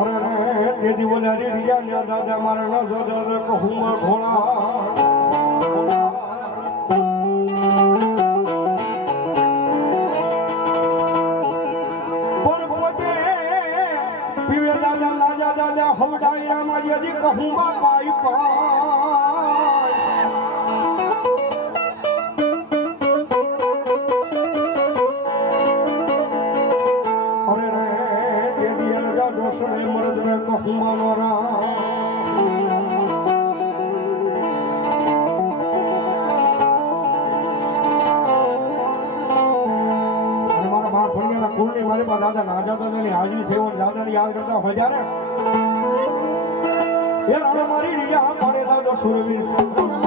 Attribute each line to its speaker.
Speaker 1: અરે રે તે દિવલે રીડિયા લ્યા દાદા, મારે ન જદા કહું ઘોડા. પણ દાદા હવડાયરા માં યદી કહું પાઈ પાઈ દિયલ જા દોસરે મરદ ને કહું મારા બાપ કુળની મારી દાદા રાજા દાદાની હાજરી થઈ હોય દાદાની યાદ કરતા હોય જ્યારે એ રાણા મારી રીયા મારે દાદા સુરવીર.